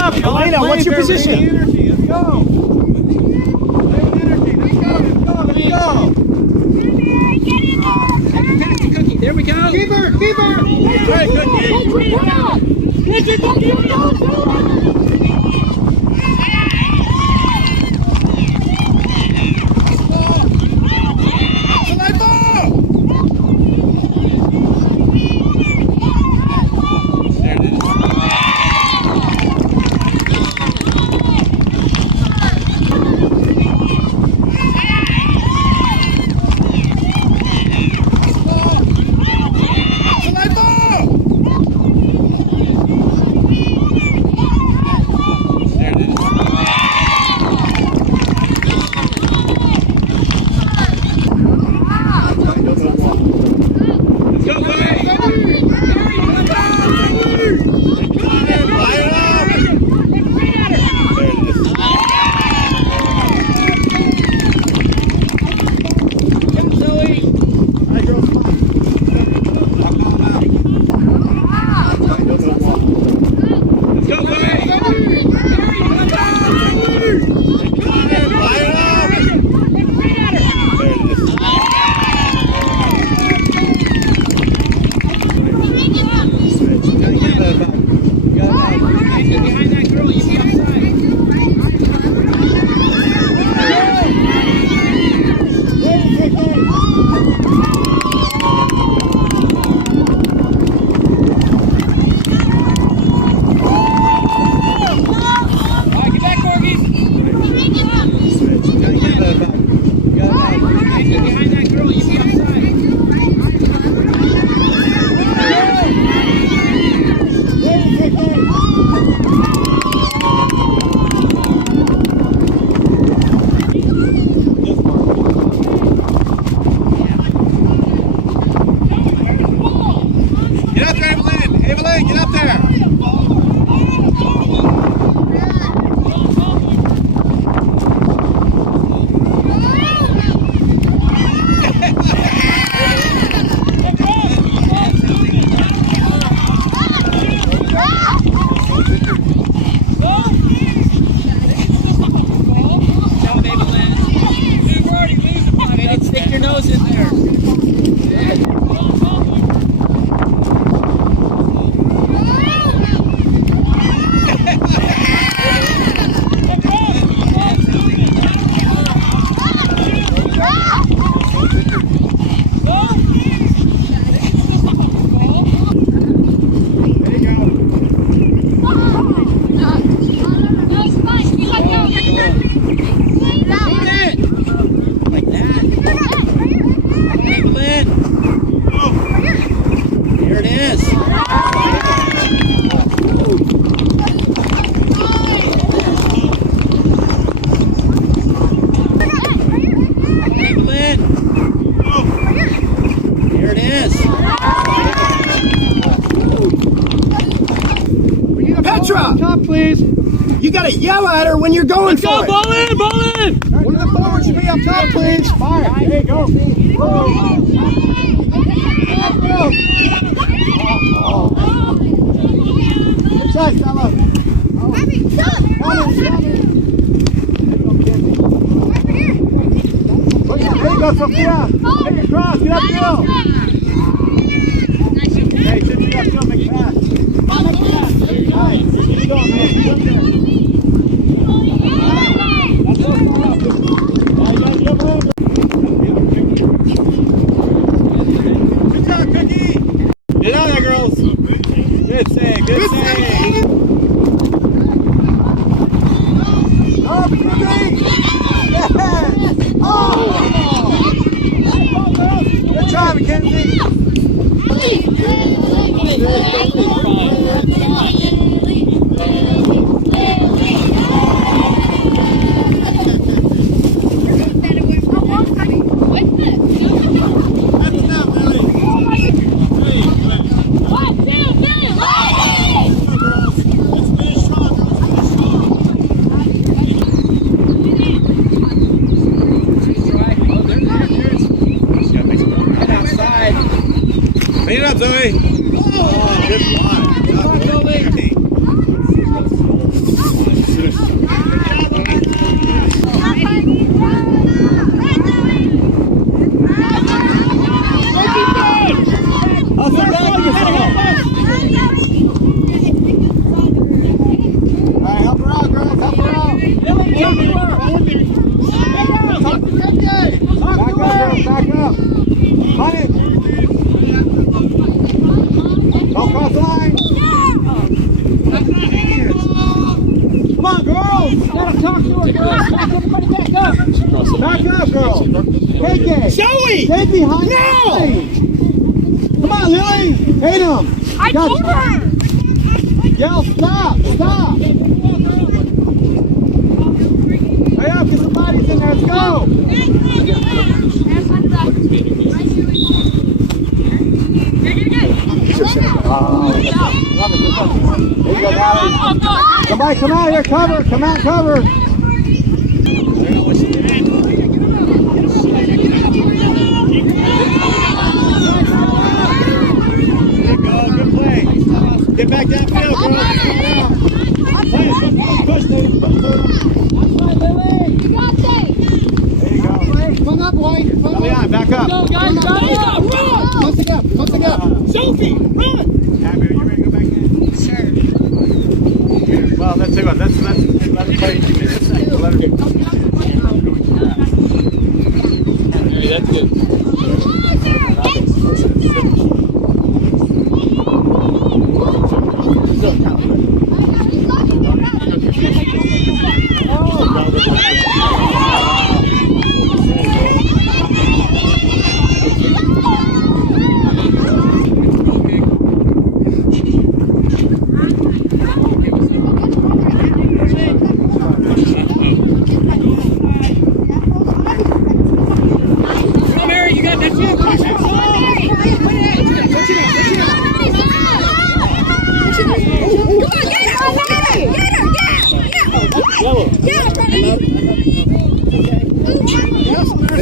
up. Elena, what's your position? Let's go. Cookie, there we go. Keep her. All right, Cookie. Get your cookie. Go. Top, please. You gotta yell at her when you're going for it. Ball in, ball in. One of the forwards should be up top, please. Fire. There you go. Good shot, fella. There you go, Sophia. Take it across. Get uphill. Hey, should be uphill. Make it fast. Nice. Keep going, man. Keep up there. Good job, Cookie. Get out there, girls. Good save. Good save. Up, Cookie. Yes. Oh. Good job, Mackenzie. Clean it up, Zoe. Oh, good block. Hustle back, you gotta help us. All right, help her out, girls. Help her out. Back up, girls. Back up. Run it. Don't cross the line. Come on, girls. Gotta talk to her, girls. Back everybody back up. Back up, girls. KK. Joey! Stay behind. No! Come on, Lily. Hit him. I told her. Yell, stop. Stop. Hurry up. Get some bodies in there. Let's go. There you go, Natalie. Somebody come out here, cover. Come out, cover. Good play. Get back downfield, girls. Play it. Push, Lily. There you go. Come up, White. Lily on, back up. Go, guys. Run! Closing up. Closing up. Sophie, run! Abby, are you ready to go back in? Sure. Well, let's do it. Let's let her play 2 minutes. Let her go. Hey, that's good.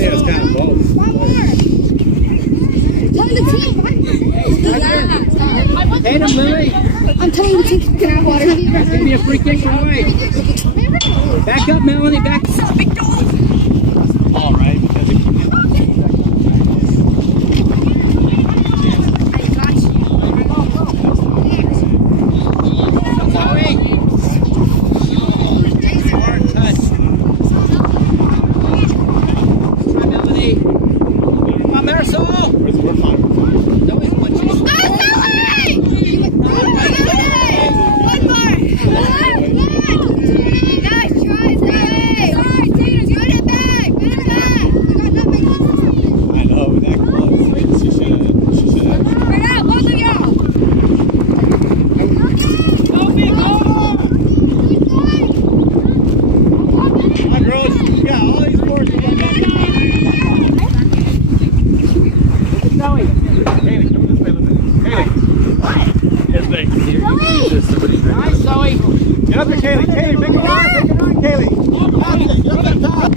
It's kind of both. Hit him, Lily. I'm telling you to get out of water. That's gonna be a free kick for White. Back up, Melanie. Back. All right. Because it Nice, Zoe. Get up there, Kaylee. Kaylee, make it run. Make it run, Kaylee. That's it. Get up there, top.